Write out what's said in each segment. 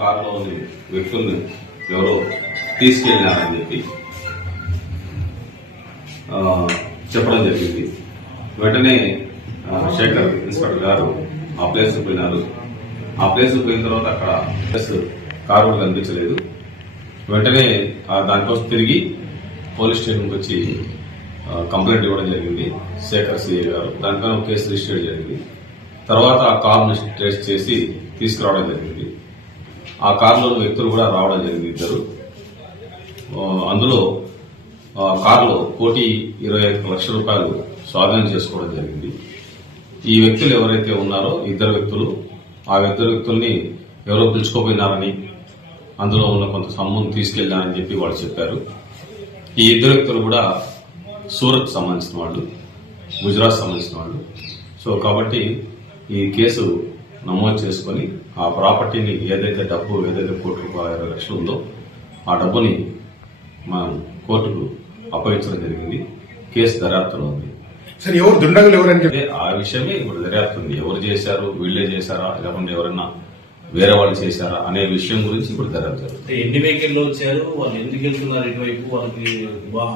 కారులోని వ్యక్తుల్ని ఎవరో తీసుకెళ్ళారని చెప్పి చెప్పడం జరిగింది. వెంటనే శేఖర్ ఇన్స్పెక్టర్ గారు ఆ ప్లేస్ పోయినారు. ఆ ప్లేస్ పోయిన తర్వాత అక్కడ ప్లేస్ కారు కూడా కనిపించలేదు. వెంటనే దానికోసం తిరిగి పోలీస్ స్టేషన్కి వచ్చి కంప్లైంట్ ఇవ్వడం జరిగింది శేఖర్ సిఏ గారు. దానిపైన కేసు రిజిస్టర్ జరిగింది. తర్వాత ఆ కార్ను ట్రేస్ చేసి తీసుకురావడం జరిగింది. ఆ కారులో వ్యక్తులు కూడా రావడం జరిగింది ఇద్దరు. అందులో ఆ, కారులో కోటి ఇరవై ఐదు లక్షల రూపాయలు స్వాధీనం చేసుకోవడం జరిగింది. ఈ వ్యక్తులు ఎవరైతే ఉన్నారో ఇద్దరు వ్యక్తులు ఆ ఇద్దరు వ్యక్తుల్ని ఎవరో పిలుచుకోపోయినారని అందులో ఉన్న కొంత సొమ్మును తీసుకెళ్ళారని చెప్పి వాళ్ళు చెప్పారు. ఈ ఇద్దరు వ్యక్తులు కూడా సూరత్ సంబంధించిన వాళ్ళు గుజరాత్ సంబంధించిన వాళ్ళు. సో కాబట్టి ఈ కేసు నమోదు చేసుకొని ఆ ప్రాపర్టీని ఏదైతే డబ్బు ఏదైతే కోటి రూపాయల ఇరవై లక్షలు ఉందో ఆ డబ్బుని మనం కోర్టుకు అప్పగించడం జరిగింది. కేసు దర్యాప్తులో ఉంది. సార్ ఎవరు దుండగులు ఆ విషయమే ఇప్పుడు దర్యాప్తు ఉంది. ఎవరు చేశారు వీళ్ళే చేశారా లేకుంటే ఎవరైనా వేరే వాళ్ళు చేశారా అనే విషయం గురించి ఇప్పుడు దర్యాప్తు జరుగుతుంది. అంటే ఎన్ని వెహికల్లో వచ్చారు వాళ్ళు ఎందుకు వెళ్తున్నారు ఇటువైపు? వాళ్ళకి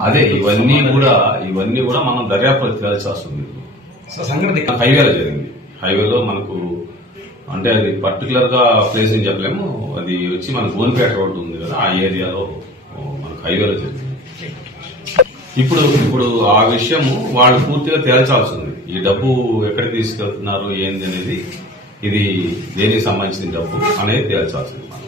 అదే ఇవన్నీ కూడా ఇవన్నీ కూడా మనం దర్యాప్తు తేల్చాల్సి వస్తుంది హైవేలో జరిగింది. హైవేలో మనకు అంటే అది పర్టికులర్గా ప్లేస్ అని చెప్పలేము. అది వచ్చి మన గోన్పేట రోడ్డు ఉంది కదా ఆ ఏరియాలో మనకు హైవేలో జరిగింది. ఇప్పుడు ఇప్పుడు ఆ విషయం వాళ్ళు పూర్తిగా తేల్చాల్సి ఉంది ఈ డబ్బు ఎక్కడ తీసుకెళ్తున్నారు ఏంది అనేది ఇది దేనికి సంబంధించిన డబ్బు అనేది తేల్చాల్సింది. మనం